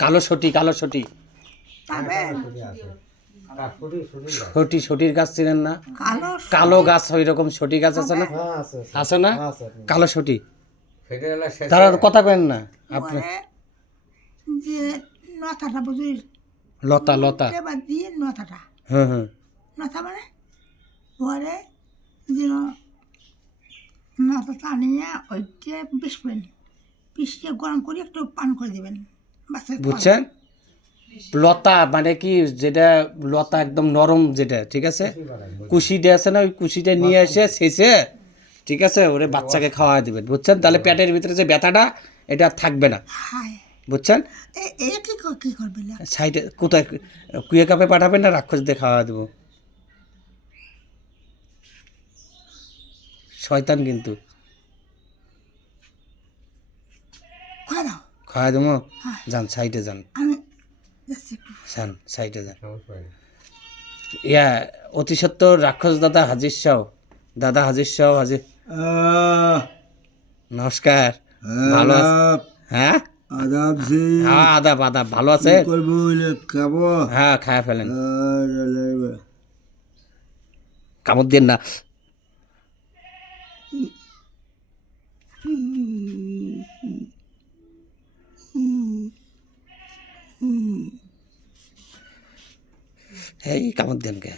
কালো সটি সটির গাছ চিনেন না? কালো গাছ ওই রকম সটি গাছ আছে না? আছে না? কালো সটি তারা কথা কেন না আপনি? যে নথাটা বুঝি লতা দিয়ে নথাটা হ্যাঁ নথা মানে পরে যেন নথাটা নিয়ে ওইটা পিসবেন, পিসিয়ে গরম করে একটু পান করে দেবেন বাচ্চাকে। বুঝছেন? লতা মানে কি, যেটা লতা একদম নরম যেটা, ঠিক আছে, কুশিটা আছে না, ওই কুশিটা নিয়ে এসে শেষে, ঠিক আছে, ওরে বাচ্চাকে খাওয়া দিবেন, বুঝছেন? তাহলে পেটের ভিতরে যে ব্যথাটা এটা থাকবে না, হায় বুঝছেন? কি করবে সাইডে কোথায় কুয়ে কাপে পাঠাবেন না রাক্ষস দিয়ে খাওয়া দেবো? শয়তান কিন্তু। খাওয়া দেবো, যান সাইডে যান, আমি যাচ্ছি একটু। যান সাইডে যান। ইয়া অতি সত্বর রাক্ষস দাদা হাজির শাহ, দাদা হাজির শাহ হাজির। নমস্কার, ভালো আছেন? হ্যাঁ হ্যাঁ আদাব আদাব, ভালো আছে? হ্যাঁ খায়া ফেলেন, কামড় দিন না। এই কামড় দেন কে?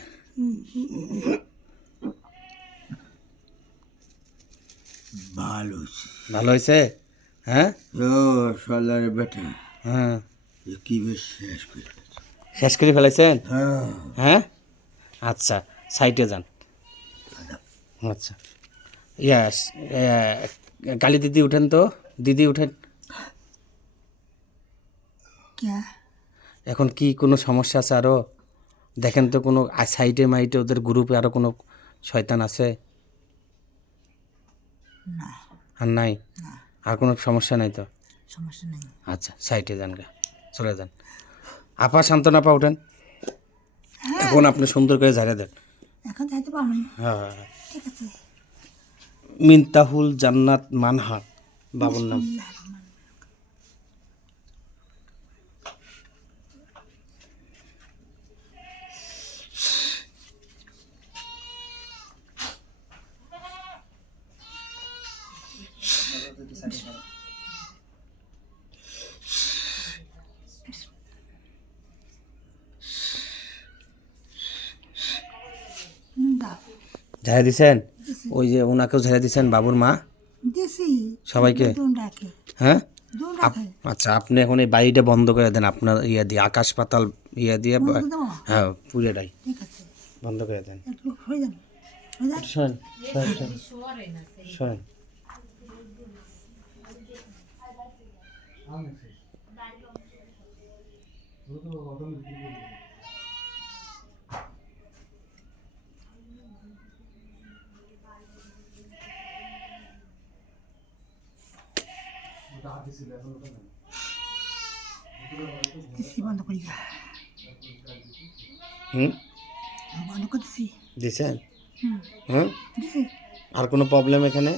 ভালো হয়েছে? হ্যাঁ বেটা হ্যাঁ কি বেশ শেষ করে ফেলেছেন? হ্যাঁ আচ্ছা সাইডে যান। আচ্ছা ইয়াস, কালী দিদি উঠেন তো, দিদি উঠেন। এখন কি কোনো সমস্যা আছে আরও? দেখেন তো কোনো সাইডে মাইটে ওদের গ্রুপে আরও কোনো শয়তান আছে? আর নাই? আর কোনো সমস্যা নাই তো? সমস্যা নেই। আচ্ছা সাইডে যান গা, চলে যান। আপা শান্তনা আপা উঠেন, এখন আপনি সুন্দর করে ঝাড়ে দেন। এখন যাইতে পারবো না। হ্যাঁ ঠিক আছে। মিনতাহুল জান্নাত মানহাট বাবুর নাম। ঝাড়ে দিছেন? ওই যে ওনাকেও ঝাড়ে দিছেন, বাবুর মা সবাইকে? হ্যাঁ আচ্ছা, আপনি এখন এই বাড়িটা বন্ধ করে দেন, আপনার ইয়া দিয়ে আকাশ পাতাল ইয়া দিয়ে, হ্যাঁ পুরোটাই বন্ধ করে দেন। শোনেন শোনেন শোনেন, বন্ধ করি, বন্ধ করে দিছি। দিছেন? হুম দিছি। আর কোনো প্রবলেম এখানে?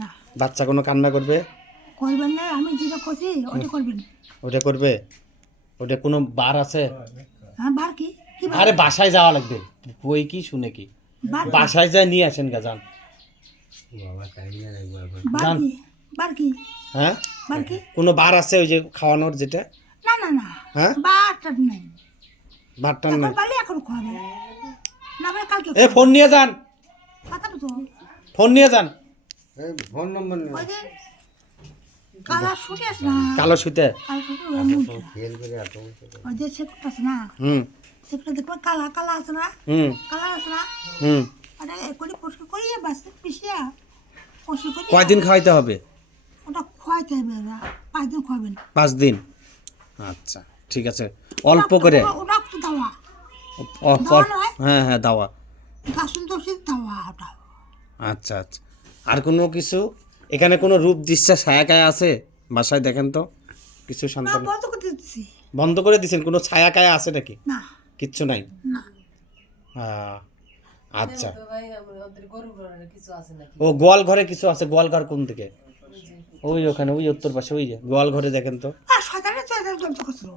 না বাচ্চা কোনো কান্না করবে? করবেন না, আমি যেটা করছি ওটা করবেন। ওটা করবে? ওটা কোনো বার আছে? হ্যাঁ বার কি? আরে বাসায় যাওয়া লাগবে, বই কি শুনে কি, বাসায় যায় নিয়ে আসেন গা, যান। বার কি? হ্যাঁ বার কি? কোনো বার আছে ওই যে খাওয়ানোর যেটা? না না না, হ্যাঁ বারটা নাই, বারটা নাই। এখন খাওয়াবে না, কালকে। এ ফোন নিয়ে যান, ফোন নিয়ে যান। ফোন নম্বর কালো শুটে আছে না, কালো শুতে ওই যে সেকুটা আছে না, সেকুটা দেখবে কালা কালা আছে না, কালা আছে না, ওটা করে পরিষ্কার করিয়ে বাস পিছিয়ে পরিষ্কার করিয়ে। কয়দিন খাওয়াইতে হবে? ওটা খোয়াইতে হবে, 5 দিন খাওয়াবেন। 5 দিন? আচ্ছা ঠিক আছে, অল্প করে। ওটা একটু দাওয়া, হ্যাঁ হ্যাঁ দাওয়া, গাছুন দোষে দাওয়া ওটা। আচ্ছা আচ্ছা, আর কোনো কিছু এখানে কোনো রূপ দৃশ্যা ছায়া কায়া আছে বাসায়? দেখেন তো কিছু সন্তান। বন্ধ করে দিচ্ছি। বন্ধ করে দিয়েছেন? কোনো ছায়া কায়া আছে নাকি? না কিচ্ছু নাই। না আচ্ছা, ও গোয়াল ঘরে কিছু আছে? গোয়াল ঘর কোন দিকে? ওই ওখানে, ওই উত্তর পাশে, ওই যে গোয়াল ঘরে দেখেন তো। শয়তানের চলে জব্দ করছিল